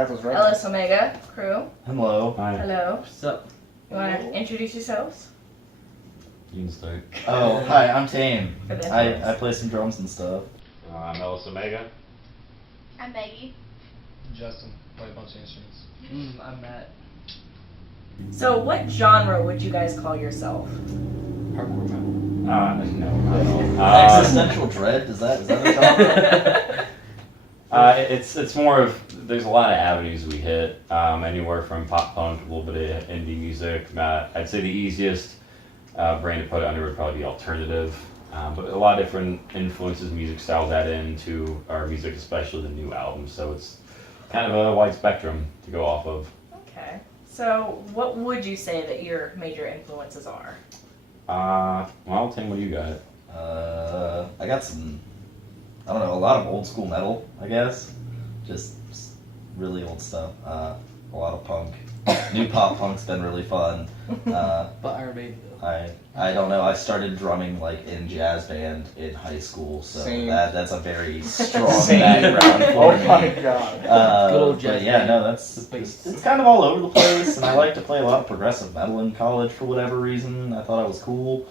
Ellis Omega crew. Hello. Hi. Hello. What's up? You want to introduce yourselves? You can start. Oh, hi, I'm Tame. For the I play some drums and stuff. I'm Ellis Omega. I'm Maggie. Justin, play a bunch of instruments. I'm Matt. So, what genre would you guys call yourself? Hardcore metal. No, not at all. Existential dread, is that a genre? It's more of, there's a lot of avenues we hit, anywhere from pop punk, a little bit of indie music. I'd say the easiest brand to put it under would probably be alternative, but a lot of different influences, music styles add into our music, especially the new album, so it's kind of a wide spectrum to go off of. Okay. So, what would you say that your major influences are? Well, Tim, what do you got? I got some, I don't know, a lot of old school metal, I guess. Just really old stuff. A lot of punk. New pop punk's been really fun. But Iron Maiden though. I don't know, I started drumming like in jazz band in high school, so Same. that's a very strong Same. background for Oh me. my god. Good old But jazz yeah, band. no, it's kind of all over the place, and I like to play a lot of progressive metal in college for whatever reason. I thought I was cool.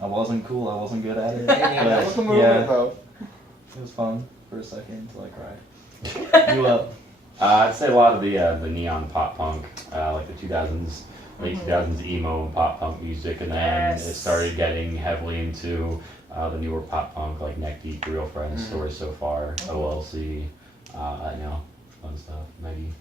I wasn't cool. I wasn't good at it. That was the movement yeah, though. it was fun for a second until I cried. You up? I'd say a lot of the neon pop punk, like the 2000s, late 2000s emo and pop punk music, and then Yes. it started getting heavily into the newer pop punk like Neck Deep, Real Friends, Story So Far, OLC, I know, fun stuff. Maggie,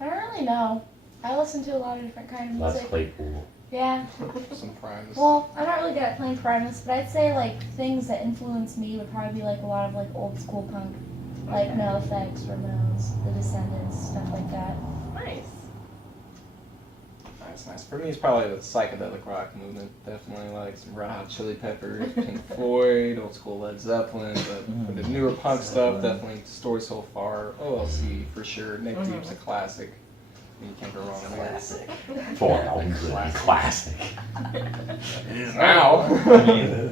I don't really know. I listen to a lot of different kind of Les music. Claypool. Yeah. Some primes. Well, I'm not really good at playing Primus, but I'd say like things that influence me would probably be like a lot of like old school punk, like Okay. No Effects, Ramones, The Descendants, stuff like that. Nice. Nice. For me, it's probably the psychedelic rock movement. Definitely like some Red Hot Chili Peppers, Pink Floyd, old school Led Zeppelin. But for the newer punk stuff, definitely Story So Far, OLC for sure. Neck Deep's a classic. You can't go wrong with that. Classic. Four albums, classic. It is now.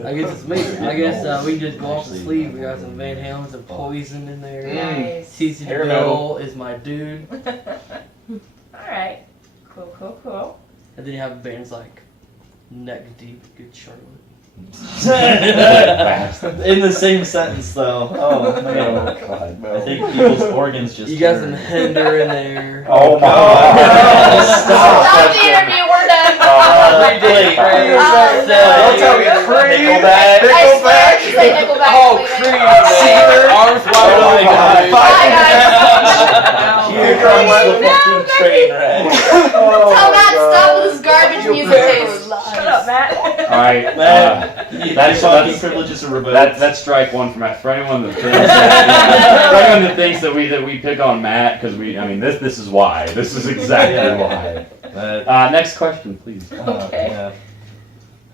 I guess it's amazing. I guess we can just go off the sleeve. We got some Van Halen, some Poison in there. Nice. CC Hair DeVille is my dude. Alright. Cool. And then you have bands like Neck Deep, Good Charlotte. In the same sentence, though. Oh, no. God. I think people's organs just. You got some turned. Hinder in there. Oh my God. Stop the interview, we're done. Wait. Don't tell me Creed. Nickelback. I say Nickelback. Oh, Wait, Creed. wait. Arms Oh wide my open. God. Bye, guys. Here comes the fucking train wreck. Tell Matt stop with his garbage music taste. Shut up, Matt. Alright, That's talking privileges are revoked. that's strike one for Matt. For anyone that thinks that we pick on Matt, because this is why. This is exactly why. Next question, please. Okay. Yeah.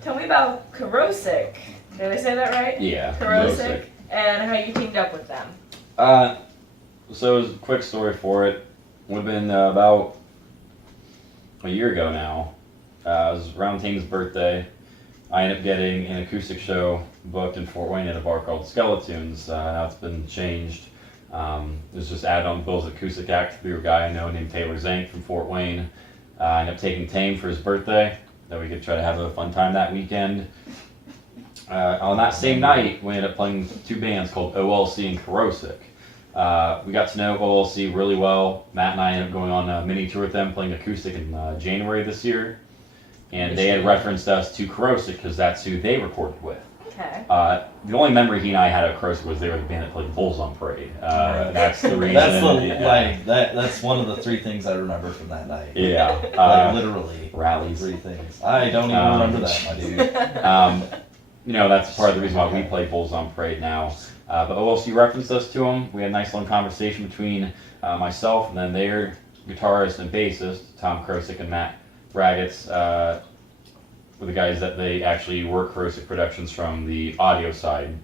Tell me about Corrosic. Did I say that right? Yeah. Corrosic. And how you teamed up with them. So it was a quick story for it. Would have been about a year ago now. It was around Tame's birthday. I ended up getting an acoustic show booked in Fort Wayne at a bar called Skeletoons. Now it's been changed. It was just added on Bill's acoustic act through a guy I know named Taylor Zank from Fort Wayne. I ended up taking Tame for his birthday, that we could try to have a fun time that weekend. On that same night, we ended up playing two bands called OLC and Corrosic. We got to know OLC really well. Matt and I ended up going on a mini tour with them, playing acoustic in January this year. And they had referenced us to Corrosic because that's who they recorded with. Okay. The only memory he and I had of Corrosic was they were the band that played Bulls on Parade. That's the reason. That's one of the three things I remember from that night. Yeah. Literally. Rallies. Three things. I don't even remember that, my dude. That's part of the reason why we play Bulls on Parade now. But OLC referenced us to them. We had a nice long conversation between myself and then their guitarist and bassist, Tom Corrosic and Matt Braggett's, were the guys that they actually work Corrosic Productions from the audio side.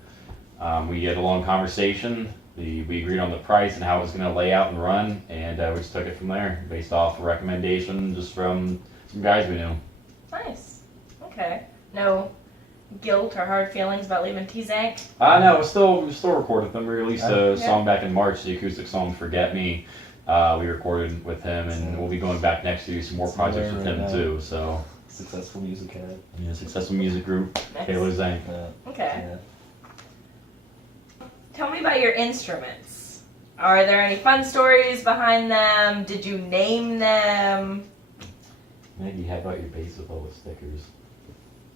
We had a long conversation. We agreed on the price and how it was going to lay out and run, and we just took it from there, based off a recommendation just from some guys we knew. Nice. Okay. No guilt or hard feelings about leaving T-Zank? No, we still recorded them. We released a song back in March, the acoustic song "Forget Me." We recorded with him, and we'll be going back next year, some more projects with him too. So Successful music cat. yeah, successful music group, Nice. Taylor Zank. Okay. Yeah. Tell me about your instruments. Are there any fun stories behind them? Did you name them? Maggie, how about your bass with all the stickers?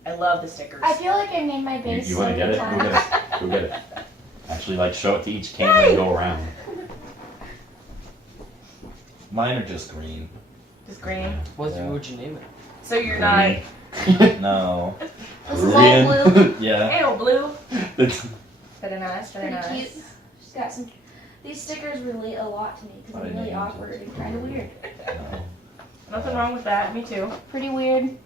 I love the stickers. I feel like I named my bass. You want to so get it? many Go times. get it. Go get it. Actually, like show it to each camera and go around. Mine are just green. Just green. What's Yeah. would you name it? So you're not No. This is all blue. Yeah. ale blue. It's- Very nice. Very Pretty nice. cute. She's got some. These stickers relate a lot to me because I they're really named awkward and kind of weird. No. Nothing wrong with that. Me too. Pretty weird.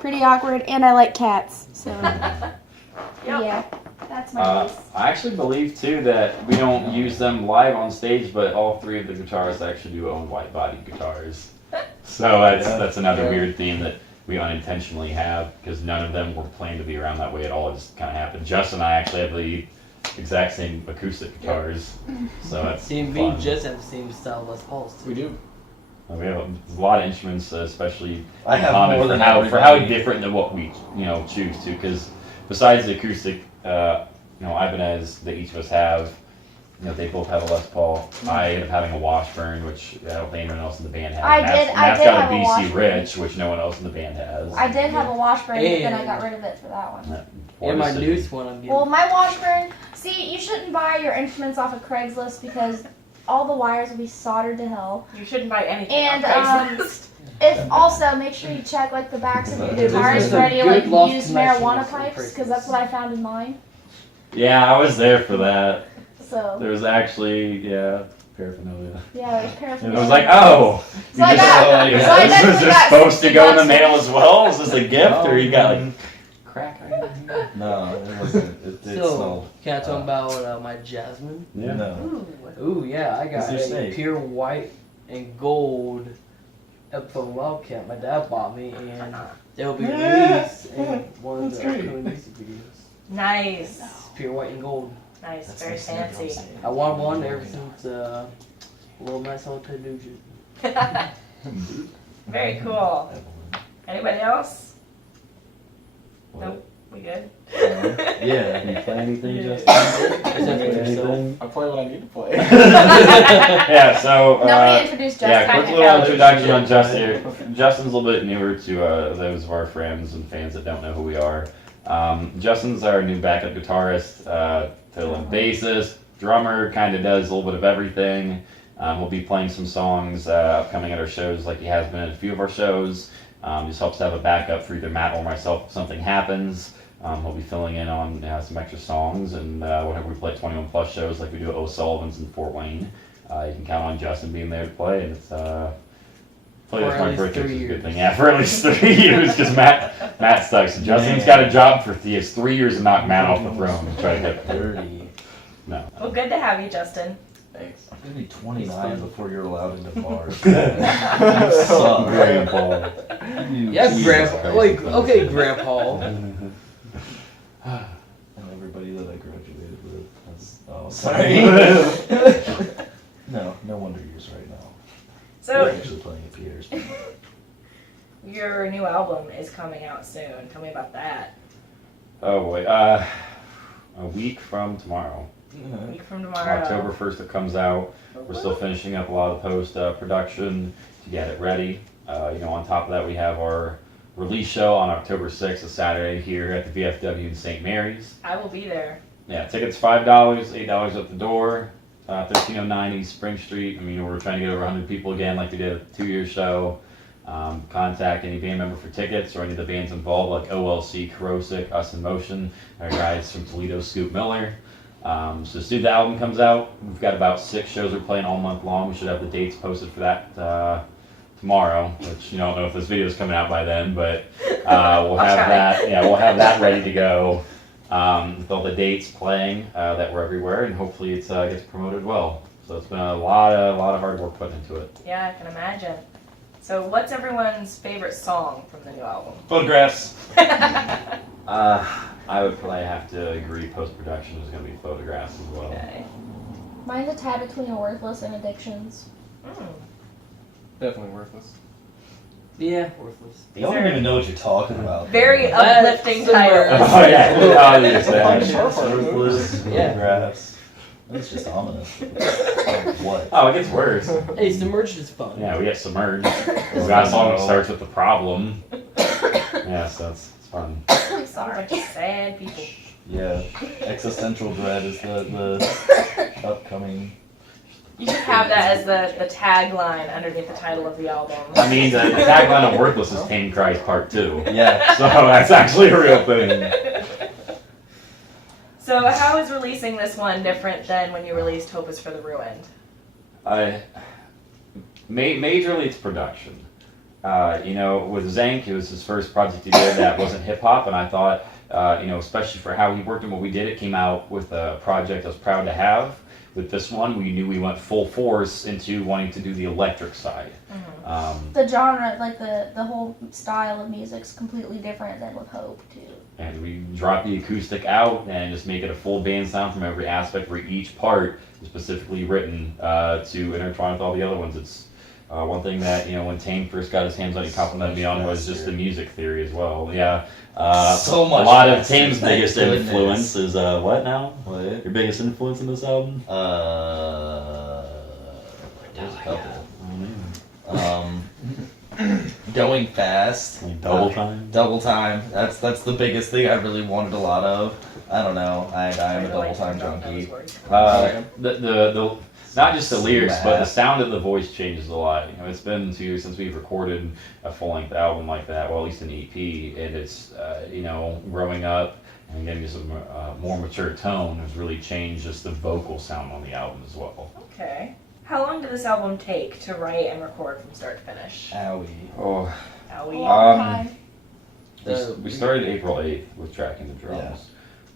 Pretty awkward, and I like cats. So Yep. yeah, that's my bass. I actually believe too that we don't use them live on stage, but all three of the guitarists actually do own white body guitars. So that's another Yeah. weird theme that we unintentionally have because none of them were planned to be around that way at all. It just kind of happened. Justin and I actually have the exact same acoustic guitars, so that's See, me fun. and Jess have the same style Les Pauls too. We do. We have a lot of instruments, especially I have common more for than how everybody. different than what we choose to. Because besides the acoustic, Ibanez that each of us have, they both have a Les Paul. I end up having a Washburn, which I don't think anyone else in the band has. I Matt's, did Matt's have got a a BC Washburn. Rich, which no one else in the band has. I did have a Washburn, but then I And- got rid of it for that one. And my Decision. newest one I'm getting. Well, my Washburn. See, you shouldn't buy your instruments off of Craigslist because all the wires will be soldered to hell. You shouldn't buy anything And, on Craigslist. If also make sure you check like the backs of your There's guitars a for any good like lost used connection marijuana with some pipes because that's what I found in mine. Yeah, I was there for that. So There was actually, paraphernalia. yeah, there's And paraphernalia. I was like, oh, So I got- is so I this definitely just got supposed to 60 go in the bucks. mail as well? Is this a gift, or you got like crack? No, it wasn't. It So, smelled. can I talk about my Jasmine? No. Ooh. Ooh, yeah, I got Is there a snake? pure white and gold from Wildcat my dad bought me, and they'll be released in one of the upcoming music videos. Nice. It's pure white and gold. Nice. That's Very nice to know what I'm fancy. saying. I wanted one ever since Little Nice Old Delusion. Very cool. Evelyn. Anybody else? What? Nope. We good? Yeah. Can you play anything, Yeah. Justin? Except for yourself. I play what I need to play. Yeah, so Nobody introduced yeah, Justin. quick little introduction on Justin here. Justin's a little bit newer to those of our friends and fans that don't know who we are. Justin's our new backup guitarist, fiddle and bassist, drummer, kind of does a little bit of everything. We'll be playing some songs upcoming at our shows like he has been at a few of our shows. Just helps to have a backup for either Matt or myself if something happens. He'll be filling in on some extra songs and whenever we play at 21 plus shows like we do at O'Sullivan's in Fort Wayne. You can count on Justin being there to play, and it's play For this at my least birthday, 3 which is a years. good thing. Yeah, for at least 3 years because Matt sucks. So Justin's got a job for he has 3 years to knock Matt off the throne and try to get 30. no. Well, good to have you, Justin. Thanks. I'm gonna be 29 before you're allowed into bars. Suck, Grandpa. Yeah, Grandpa. Wait, okay, Grandpa. And everybody that I graduated with. That's, oh, sorry. No wonder years right now. So, We're actually playing at Pierre's. your new album is coming out soon. Tell me about that. Oh wait, a week from tomorrow, A week from tomorrow. October 1st, it comes out. We're still finishing up a lot of the post production to get it ready. On top of that, we have our release show on October 6th, a Saturday here at the VFW in St. Mary's. I will be there. Yeah, tickets $5, $8 at the door. 1309 East Spring Street. I mean, we're trying to get over 100 people again, like we did a 2-year show. Contact any band member for tickets or any of the bands involved, like OLC, Corrosive, Us in Motion, our guys from Toledo, Scoop Miller. So as soon as the album comes out, we've got about 6 shows we're playing all month long. We should have the dates posted for that tomorrow, which I don't know if this video is coming out by then, but we'll have try. that. Yeah, we'll have that ready to go. With all the dates playing that we're everywhere, and hopefully it gets promoted well. So it's been a lot of hard work put into it. Yeah, I can imagine. So, what's everyone's favorite song from the new album? Photographs. I would probably have to agree. Post production is going to be Photographs as well. Okay. Mine's a tie between a worthless and addictions. Definitely worthless. Yeah, worthless. You don't even know what you're talking about. Very That's uplifting similar. title. Oh yeah, oh, yeah. Worthless, Yeah. photographs. That's just ominous. Oh, what? Oh, it gets worse. Hey, submerged is fun. Yeah, we get submerged. We got a song that starts with the problem. Yeah, so it's fun. I'm Sounds sorry. like sad people. Yeah, existential dread is the upcoming. You should have that as the tagline underneath the title of the album. I mean, the tagline of Worthless is Tame Cries Part 2. Yeah. So that's actually a real thing. So how is releasing this one different than when you released Hope is for the Ruined? Majorly it's production. With Zank, it was his first project he did that wasn't hip hop, and I thought, especially for how he worked and what we did, it came out with a project I was proud to have. With this one, we knew we went full force into wanting to do the electric side. The genre, like the whole style of music's completely different than with Hope too. And we dropped the acoustic out and just make it a full band sound from every aspect, where each part is specifically written to intertwine with all the other ones. It's one thing that, when Tame first got his hands on it, he complimented me on was just the music theory as well. Yeah. So much a lot of faster. Tame's Thank biggest goodness. influence is what now? What? Your biggest influence in this album? There's a couple. Going fast. Like double time? Double time. That's the biggest thing I really wanted a lot of. I don't know. I'm a double time junkie. The not just the lyrics, but the Math. sound of the voice changes a lot. It's been 2 years since we've recorded a full-length album like that, well, at least an EP, and it's, growing up and getting just a more mature tone has really changed just the vocal sound on the album as well. Okay. How long did this album take to write and record from start to finish? Owie. Oh, Owie. Long time. we started April 8th with tracking the drums.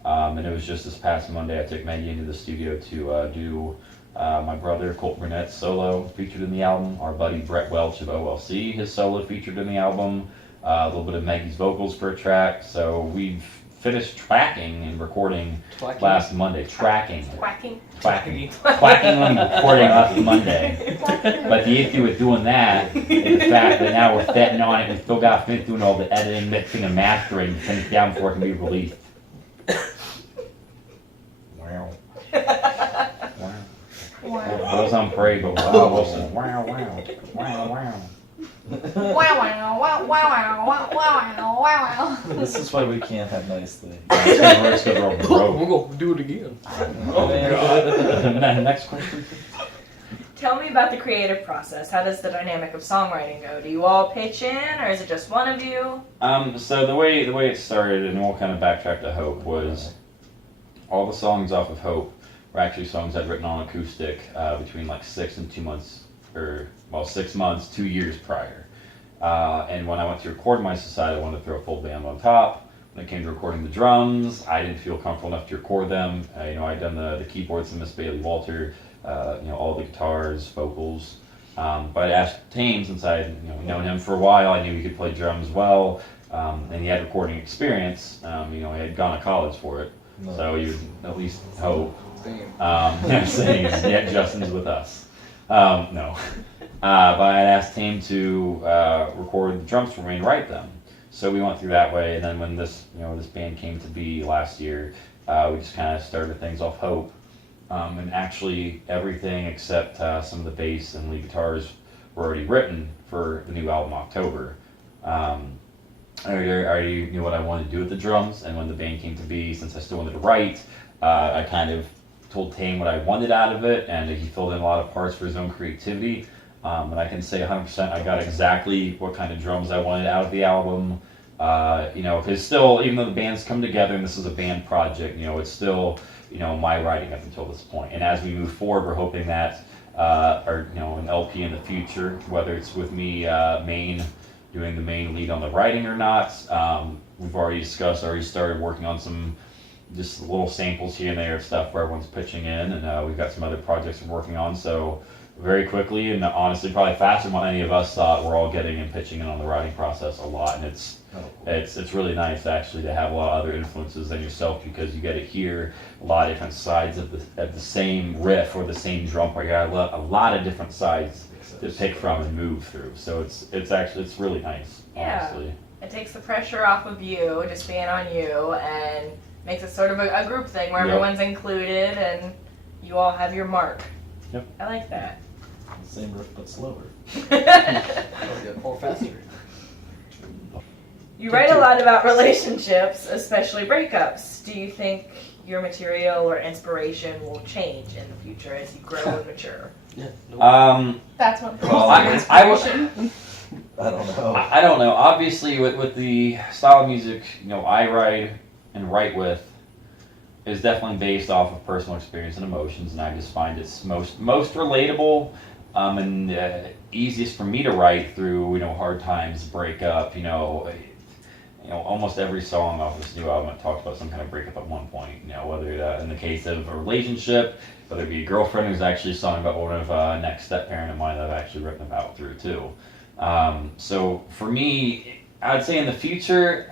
And it was just this past Monday I took Maggie into the studio to do my brother Colt Burnett's solo featured in the album, our buddy Brett Welch of OLC, his solo featured in the album, a little bit of Maggie's vocals per track. So we've finished tracking and recording last Monday. Tracking. Quacking. Quacking and recording last Monday. But the issue with doing that is the fact that now we're setting on it and still got to finish doing all the editing, mixing, and mastering to finish down before it can be released. Wow. Wow. Those on parade, but wow, Wilson. Wow, wow. Wow, wow. Wow, wow, wow, wow, wow, wow, wow, wow. This is why we can't have nice things. It's because we're all broke. We're gonna do it again. Oh, God. Next question. Tell me about the creative process. How does the dynamic of songwriting go? Do you all pitch in, or is it just one of you? So the way it started, and we'll kind of backtrack to Hope, was all the songs off of Hope were actually songs I'd written on acoustic between like 6 and 2 months, 6 months, 2 years prior. And when I went to record My Society, I wanted to throw a full band on top. When it came to recording the drums, I didn't feel comfortable enough to record them. I'd done the keyboards and Miss Bailey Walter, all the guitars, vocals. But I asked Tame, since I had known him for a while, I knew he could play drums well, and he had recording experience. He had gone to college for it, so you would at least hope. Saying, yeah, Justin's with us. No. But I asked Tame to record the drums for me and write them. So we went through that way, and then when this band came to be last year, we just kind of started things off Hope. And actually everything except some of the bass and lead guitars were already written for the new album October. I already knew what I wanted to do with the drums, and when the band came to be, since I still wanted to write, I kind of told Tame what I wanted out of it, and he filled in a lot of parts for his own creativity. And I can say 100% I got exactly what kind of drums I wanted out of the album. Because still, even though the band's come together and this is a band project, it's still, my writing up until this point. And as we move forward, we're hoping that, an LP in the future, whether it's with me doing the main lead on the writing or not, we've already started working on some just little samples here and there of stuff where everyone's pitching in, and we've got some other projects we're working on. So very quickly, and honestly, probably faster than what any of us thought. We're all getting and pitching in on the writing process a lot, and it's really nice actually to have a lot of other influences than yourself, because you get to hear a lot of different sides of the same riff or the same drum part. You got a lot of different sides to pick from and move through. So it's really nice, Yeah. honestly. It takes the pressure off of you, just being on you, and makes it sort of a group thing where Yep. everyone's included and you all have your mark. Yep. I like that. Same riff but slower. Or faster. You write a lot about relationships, especially breakups. Do you think your material or inspiration will change in the future as you grow and mature? Yeah. That's what. Well, I don't know. I don't know. Obviously, with the style of music, I write with, is definitely based off of personal experience and emotions, and I just find it's most relatable, and easiest for me to write through. Hard times, breakup. Almost every song off this new album talks about some kind of breakup at one point. Whether that in the case of a relationship, whether it be a girlfriend, who's actually a song about one of next step parent of mine that I've actually written about through too. So for me, I'd say in the future,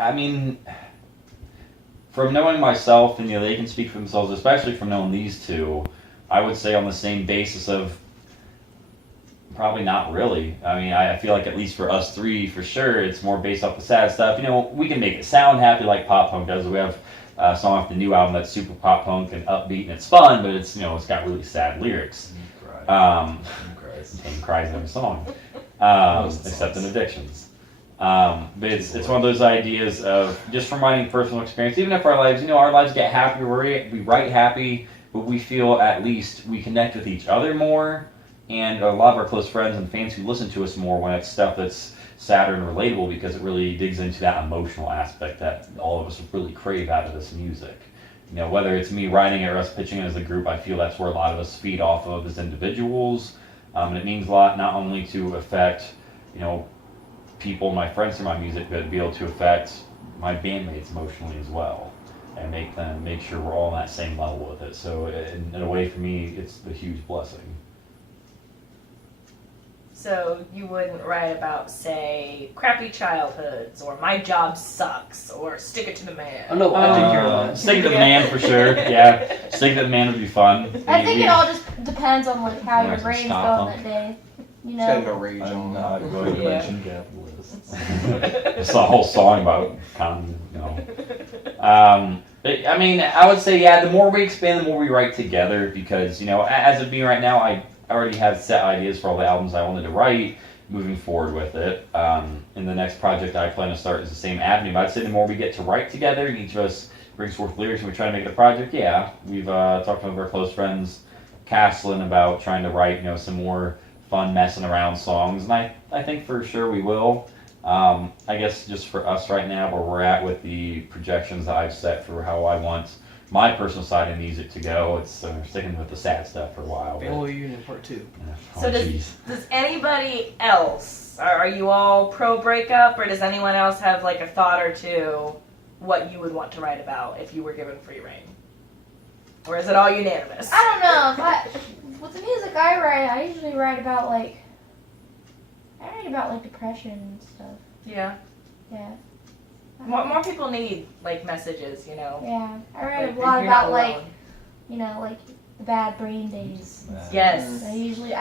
from knowing myself, and they can speak for themselves, especially from knowing these two, I would say on the same basis of probably not really. I feel like at least for us three, for sure, it's more based off the sad stuff. We can make it sound happy like pop punk does. We have a song off the new album that's super pop punk and upbeat, and it's fun, but it's it's got really sad lyrics. Tim cries in every song, except in Addictions. But it's one of those ideas of just from writing personal experience. Even if our lives get happy, we write happy, but we feel at least we connect with each other more, and a lot of our close friends and fans who listen to us more when it's stuff that's sadder and relatable, because it really digs into that emotional aspect that all of us really crave out of this music. Whether it's me writing it or us pitching it as a group, I feel that's where a lot of us feed off of as individuals. And it means a lot not only to affect, people, my friends through my music, but to be able to affect my bandmates emotionally as well, and make sure we're all on that same level with it. So in a way, for me, it's a huge blessing. So you wouldn't write about, say, crappy childhoods, or my job sucks, or stick it to the man. Oh no, I think you're lying. Stick to the man for sure. Yeah, stick to the man would be fun. I think it all just depends on how your Like some brain's stop going that day. Just gotta go rage I'm on not that. going to Yeah. mention capitalists. It's a whole song about I would say, the more we expand, the more we write together, because, as of being right now, I already have set ideas for all the albums I wanted to write moving forward with it. In the next project I plan to start is the same avenue, but I'd say the more we get to write together, and each of us brings forth lyrics and we try to make it a project, we've talked to one of our close friends, Caslin, about trying to write, some more fun messing around songs, and I think for sure we will. I guess just for us right now, where we're at with the projections that I've set for how I want my personal side of music to go, it's sticking with the sad stuff for a while. But, Family Reunion Part 2. So does anybody else, are you all pro breakup, or does anyone else have like a thought or two what you would want to write about if you were given free reign? Or is it all unanimous? I don't know. With the music I write, I usually write about depression and stuff. Yeah. Yeah. More people need like messages, Yeah. I write Like, a lot you're not about alone. the bad brain days. Yes. I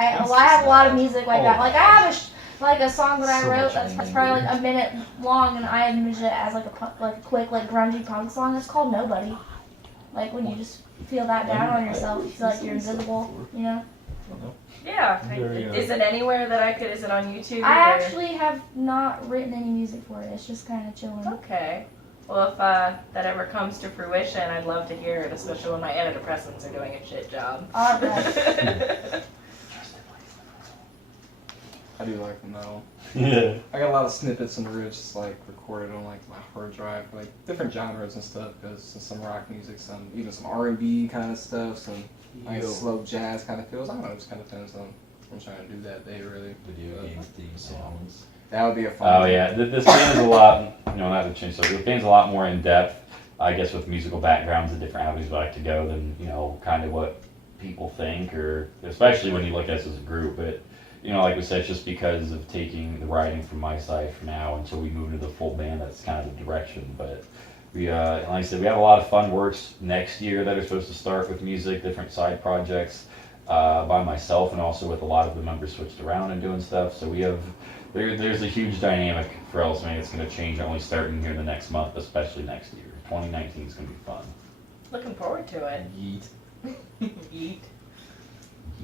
have a lot of music like that. Like I have a song that I So wrote much that's anger. probably like a minute long, and I imaged it as like a quick grungy punk song. It's called Nobody. Like when you just feel that down on yourself, you feel like you're invisible. Yeah. Very, Is it anywhere that is it on YouTube? I or- actually have not written any music for it. It's just kind of chilling. Okay. Well, if that ever comes to fruition, I'd love to hear it, especially when my antidepressants are doing a shit job. Alright. I do like them though. Yeah. I got a lot of snippets and riffs just recorded on my hard drive, different genres and stuff. Because some rock music, even some R&B kind of stuff, some nice slow jazz kind of feels. I don't know, it just kind of depends on. I'm trying to do that day really. Video game theme songs. That would be a fun. Oh yeah, this band is a lot. Not to change. So the band's a lot more in depth, I guess, with musical backgrounds and different avenues we like to go than kind of what people think, or especially when you look at us as a group. But you know, like we said, it's just because of taking the writing from my side for now until we move into the full band. That's kind of the direction. But we, like I said, we have a lot of fun works next year that are supposed to start with music, different side projects by myself, and also with a lot of the members switched around and doing stuff. So we have. There's a huge dynamic for Ellis Omega that's going to change only starting here the next month, especially next year. 2019 is going to be fun. Looking forward to it. Yeet. Yeet.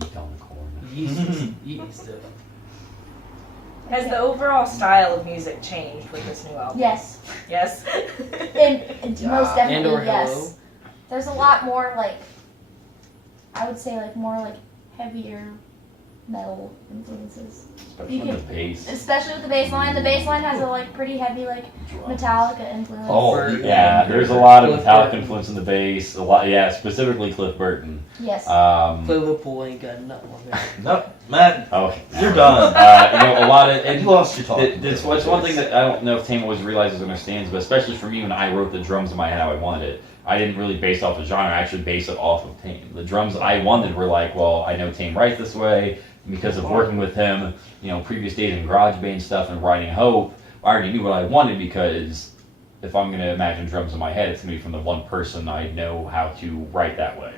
Eat on the corn. Eating stuff. Has the overall style of music changed with this new album? Yes. Yes? And most definitely And/or yes. hello. There's a lot more like, I would say like more like heavier metal influences. Especially You with the bass. Especially with the bass line. The bass line has a like pretty heavy like Drums. Metallica influence. Oh, Yeah, there's a lot of Cliff Metallica Burton. influence in the bass. A lot, yeah, specifically Cliff Burton. Yes. Liverpool ain't got nothing on that. No, Matt, Oh, you're done. You know, a lot of You lost your talk. It's one thing that I don't know if Tame always realizes or understands, but especially for me when I wrote the drums in my head how I wanted it, I didn't really base off the genre. I actually based it off of Tame. The drums I wanted were like, well, I know Tame writes this way. And because of working with him, you know, previous days in GarageBand stuff and writing Hope, I already knew what I wanted because if I'm going to imagine drums in my head, it's going to be from the one person I know how to write that way.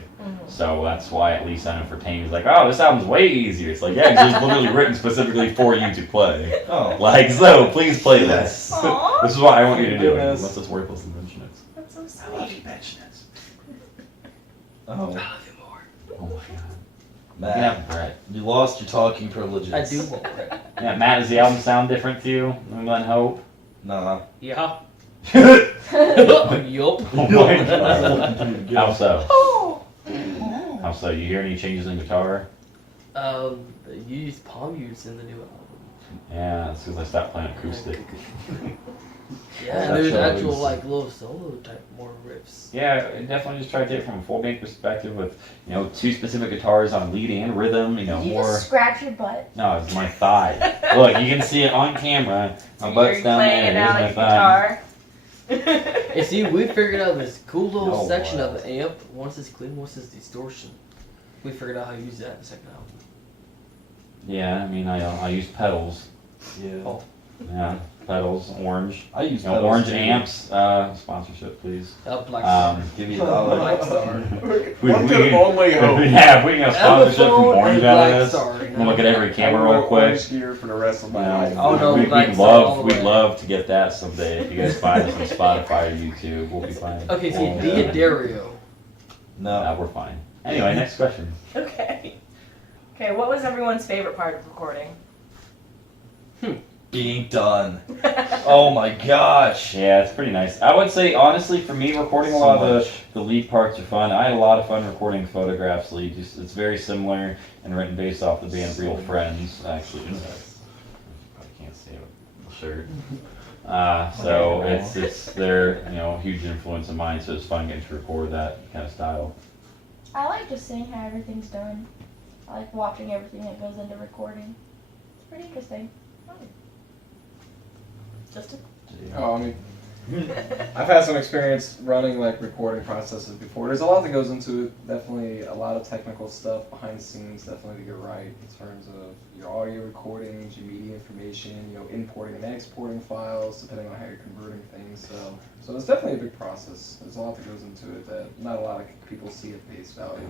So that's why at least I know for Tame is like, oh, this album's way easier. It's like, yeah, 'cause it's literally written specifically for you to play. Oh, Like, so please play this. Aw. This is what I want you to do. Yes. Unless it's worthless and mention it. That's so sweet. oh, Oh my god. Matt, Yeah, Brett. you lost your talking privileges. I do want it. Yeah, Matt, does the album sound different to you than Hope? Nah. Yeah. Oh Yup. my god. How so? Oh. How so? You hear any changes in guitar? They use palm mutes in the new album. Yeah, that's because I stopped playing acoustic. Yeah, That and there's shows. actual like little solo type more riffs. Yeah, I definitely just tried to take it from a full band perspective with, you know, two specific guitars on lead and rhythm, you know, Did you more. just scratch your butt? No, it's my thigh. Look, you can see it on camera. My butt's You're down playing there. it Here's out my like thigh. guitar. And see, we figured out this cool little No, section wow. of the amp. Once it's clean, once it's distortion. We figured out how to use that in the second album. Yeah, I mean, I use pedals. Yeah. Oh. Yeah, pedals, orange. I use You know, pedals orange too. amps. Sponsorship, please. Black Give you $1. Black Star. One could only hope. Yeah, if we can have sponsorship from Elephone Orange and out Black of this. Star. You We'll know? look at every camera I real wear quick. orange gear for the rest of my life. Oh, no, we'd Black Star all the we'd way. love to get that someday. If you guys find us on Spotify or YouTube, we'll be fine. Okay, see, We'll- Diodario. No. we're fine. Anyway, next question. Okay. Okay, what was everyone's favorite part of recording? Being done. Oh my gosh. Yeah, it's pretty nice. I would say, honestly, for me, recording a lot of the lead parts are fun. I had a lot of fun recording Photographs lead. Just, it's very similar and written based off the band Real Friends, actually. I can't see it with the shirt. So it's their, you know, huge influence of mine, so it's fun getting to record that kind of style. I like just seeing how everything's done. I like watching everything that goes into recording. It's pretty interesting. Just a... Oh, I mean, I've had some experience running like recording processes before. There's a lot that goes into it. Definitely a lot of technical stuff behind the scenes. Definitely to get right in terms of your audio recordings, your media information, you know, importing and exporting files, depending on how you're converting things. So it's definitely a big process. There's a lot that goes into it that not a lot of people see at face value.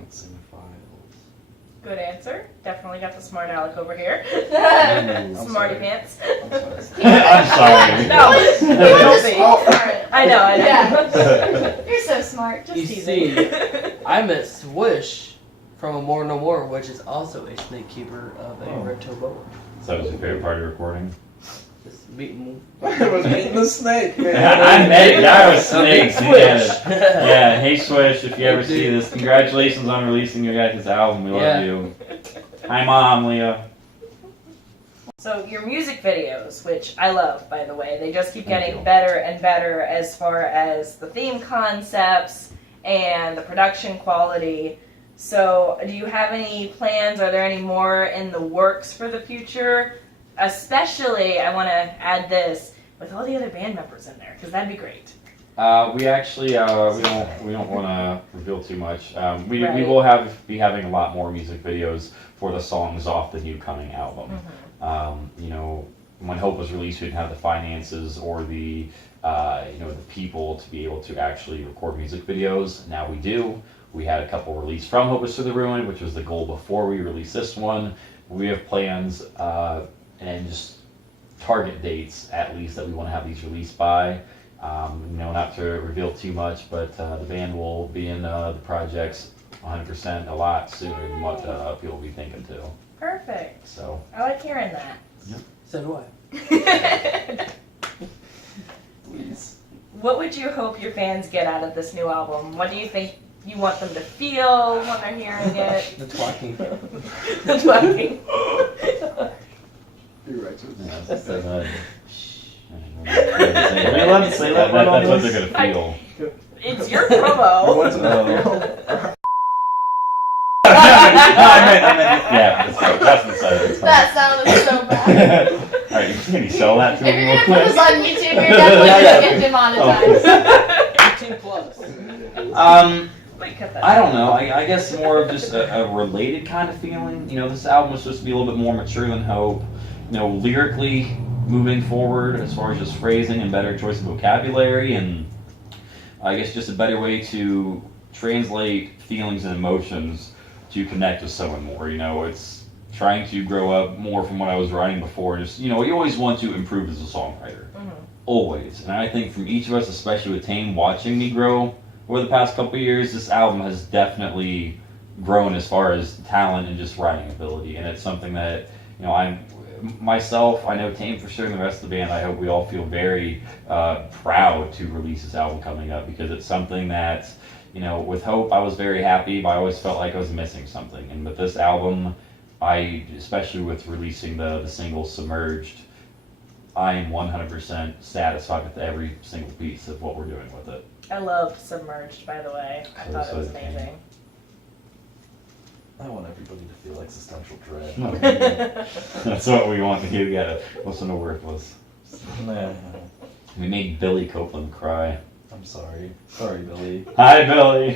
Good answer. Definitely got the smart aleck over here. I'm Smarty sorry. pants. I'm sorry. I'm sorry. No. You're Don't just be. smart. I know, I know. Yeah. You're so smart. Just You teasing. see, I met Swish from A More No More, which is also a snake keeper of a red toe boa. So that was your favorite part of recording? Just meeting It was meeting the snake, man. I met a guy with snakes. Swish. Yeah. Yeah, hey Swish, if you ever see this, congratulations on releasing your guys' album. We love Yeah. you. Hi Mom, Leah. So your music videos, which I love, by the way, they just keep Thank getting you. better and better as far as the theme concepts and the production quality. So do you have any plans? Are there any more in the works for the future? Especially, I want to add this, with all the other band members in there, because that'd be great. We actually we don't want to reveal too much. We Right. will be having a lot more music videos for the songs off the new coming album. You know, when Hope was released, we didn't have the finances or the the people to be able to actually record music videos. Now we do. We had a couple released from Hope is to the Ruin, which was the goal before we released this one. We have plans and just target dates at least that we want to have these released by. Not to reveal too much, but the band will be in the projects 100% a lot sooner than what people will be thinking too. Perfect. So I like hearing that. So do I. Please. What would you hope your fans get out of this new album? What do you think you want them to feel when they're hearing it? The twerking. The twerking. You're right. Are we allowed to say that word on That's what this? they're gonna feel. It's your promo. What's Yeah, that's the side. That sounded so bad. Alright, can you sell that to If me you're real gonna put quick? this on YouTube, you're definitely gonna get demonetized. 18 plus. Wait, cut that. I don't know. I guess more of just a related kind of feeling. This album was supposed to be a little bit more mature than Hope. Lyrically moving forward as far as just phrasing and better choice of vocabulary, and I guess just a better way to translate feelings and emotions to connect with someone more. It's trying to grow up more from what I was writing before. Just, you always want to improve as a songwriter. Always. And I think from each of us, especially with Tame, watching me grow over the past couple of years, this album has definitely grown as far as talent and just writing ability. And it's something that, I know Tame for sure, and the rest of the band, I hope we all feel very proud to release this album coming up, because it's something that, with Hope, I was very happy, but I always felt like I was missing something. And with this album, especially with releasing the single Submerged, I am 100% satisfied with every single piece of what we're doing with it. I loved Submerged, by the way. I thought it was amazing. I want everybody to feel existential dread. That's what we want to do. You gotta listen to Worthless. Nah, We made Billy Copeland cry. I'm sorry. Sorry, Billy. Hi, Billy.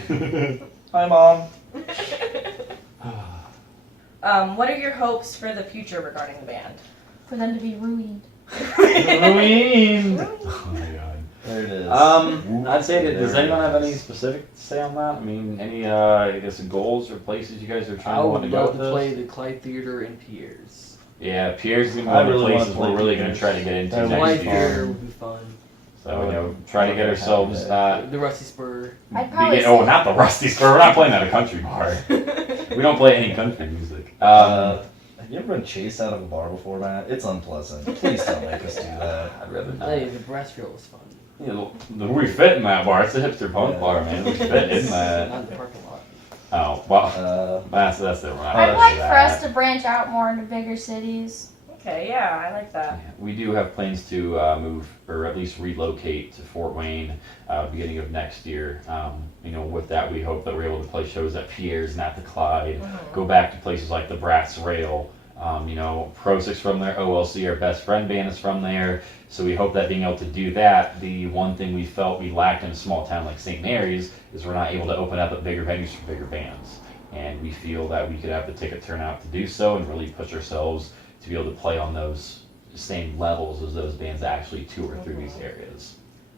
Hi, Mom. What are your hopes for the future regarding the band? For them to be ruined. Halloween. Oh my god. There it is. I'd say that. Does There anyone it have any is. specific to say on that? I mean, any I guess goals or places you guys are I trying to want would to go love with to this? play the Clyde Theater in Piers. Yeah, Pierre's gonna be I one of the really wanna places play we're really gonna Piers. try to get into That would next Clyde be year. Theater would be fun. So try to get ourselves The Rusty Spur. I'd probably oh, say- not the Rusty Spur. We're not playing at a country bar. We don't play any country music. Have you ever been chased out of a bar before, Matt? It's unpleasant. Please don't make us do that. I'd rather not. Hey, the breast roll was fun. We fit in that bar. It's a hipster punk Yeah. bar, man. We fit in that. Not in the parking lot. Oh, well, that's it. I'd like for us to branch out more into bigger cities. Okay, yeah, I like that. We do have plans to move, or at least relocate to Fort Wayne beginning of next year. With that, we hope that we're able to play shows at Pierre's and at the Clyde, go back to places like the Bratz Rail. Pro6 from there, OLC, our best friend band, is from there. So we hope that being able to do that, the one thing we felt we lacked in a small town like St. Mary's is we're not able to open up at bigger venues for bigger bands. And we feel that we could have the ticket turnout to do so and really push ourselves to be able to play on those same levels as those bands that actually tour through these areas.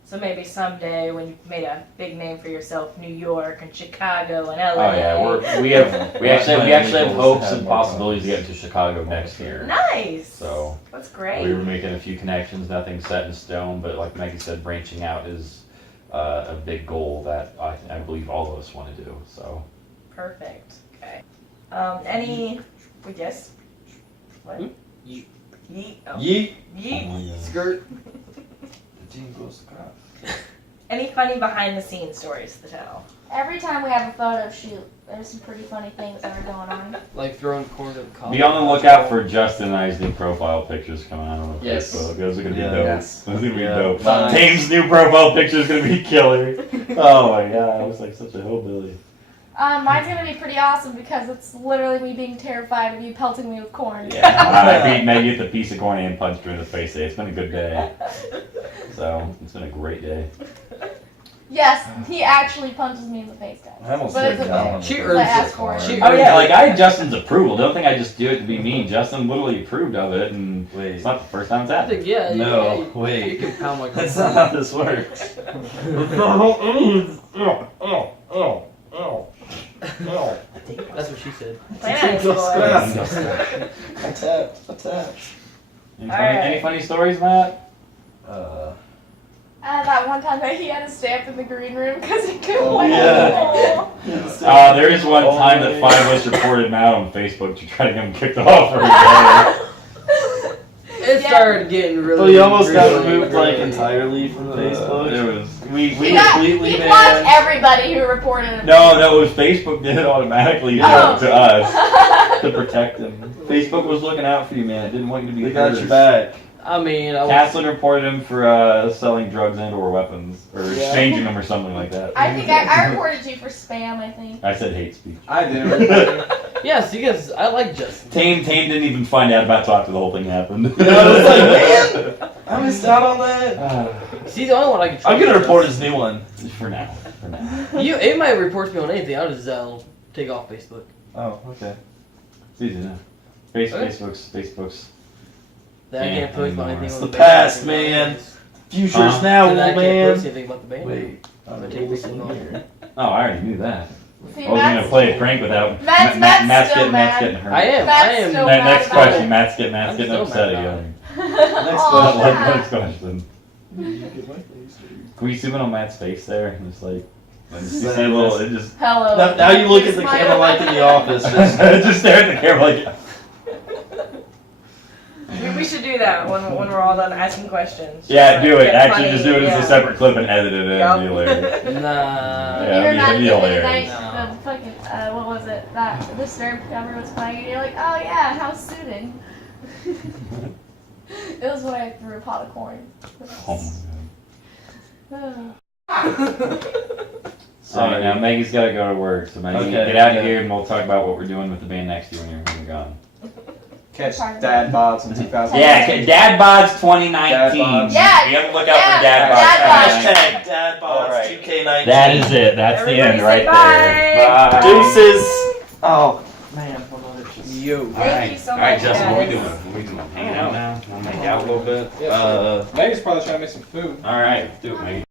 So maybe someday when you've made a big name for yourself, New York and Chicago and LA. Oh yeah, we actually have hopes and possibilities to get into Chicago next year. Nice. So That's great. we were making a few connections, nothing set in stone, but like Maggie said, branching out is a big goal that I believe all of us want to do. So Perfect. Okay. Yes? What? Yeet. Yeet. Oh. Yeet. Yeet. Skirt. The team goes to crap. Any funny behind the scenes stories to tell? Every time we have a photo shoot, there's some pretty funny things that are going on. Like throwing corn at the college. be on the lookout for Justin and I's new profile pictures coming out on Yes. Facebook. Those are gonna be Yeah. dope. Yes. Those are gonna be Yeah. dope. Nice. Tame's new profile picture is gonna be killer. Oh my god, I was like such a hillbilly. Mine's gonna be pretty awesome because it's literally me being terrified of you pelting me with corn. Yeah, I beat Maggie with the piece of corn and punched her in the face today. It's been a good day. So, it's been a great day. Yes, he actually punches me in the face, guys. I almost But said it's okay. Colin. She Because I earns asked it. for it. She Oh yeah, earns like it. I had Justin's approval. Don't think I just do it to be mean. Justin literally approved of it, and Wait. it's not the first time it's I happened. think, yeah. No, you wait. can pound like That's not how this works. That's what she said. Nice, boys. I tapped. Any funny stories, Matt? That one time that he had a stamp in the green room because he couldn't Oh, wait. yeah. There is one time that 5 of us reported Matt on Facebook to try to get him kicked off for his day. It started getting really. Well, you almost got really, removed like really- entirely from Facebook. It was we He completely blocked banned. everybody who reported him. no, it was Facebook did it automatically to us to protect him. Facebook was looking out for you, man. It didn't want you to be. We got hurt. your back. I mean, I was, Caslin reported him for selling drugs and/or weapons, or Yeah. exchanging them, or something like that. I think I reported you for spam, I think. I said hate speech. I did. yes, because I like Justin. Tame didn't even find out about talk till the whole thing happened. Yeah, I was like, man, I missed out on that. He's the only one I can trust. I'm gonna report his new one. For now. It might report me on anything. I'll just take off Facebook. Oh, okay. It's easy enough. Okay. Facebook's. Then I can't post about anything It's on the the past, band. man. Future's now, Then I old can't post man. anything about the band. Wait, I'm gonna take this one off. Oh, I already knew that. See, I was gonna play a prank without Matt's still Matt's mad. getting hurt. I am. Matt's I am. still Next mad about question. it. Matt's I'm getting still upset mad about again. Next Oh, question. Next question. Can we zoom in on Matt's face there? And just like, you see a little, it just, Hello. Now you look at the camera like in the office. just stare at the camera like. We should do that when we're all done asking questions. Yeah, do it. Get Actually, funny, just do it as yeah. a separate clip and edit it in. Yup. It'd be hilarious. Nah. Yeah, You it'd reminded be me of the hilarious. night the fucking what was it? That the Sturm cover was playing, and you're like, oh yeah, how suiting. It was when I threw a pot of corn. Oh my Oh. Alright, now Maggie's gotta go to work, so Maggie, Okay, get out of okay. here and we'll talk about what we're doing with the band next year when you're gone. Catch dad bods in 2000. Yeah, Dad Bods 2019. Dad Bods. Yeah, You have to look out for yeah, Dad Bods. Dad Bods. Hashtag Dad All Bods right. 2K19. That is it. That's the Everybody end say right there. bye. Bye. Deuces. Oh, man. Yo. Thank you so much, Alright, Justin, what we guys. doing? What we doing? Hanging out now? Wanna make out a little bit? Meg's probably trying to make some food. Alright, do it, Maggie.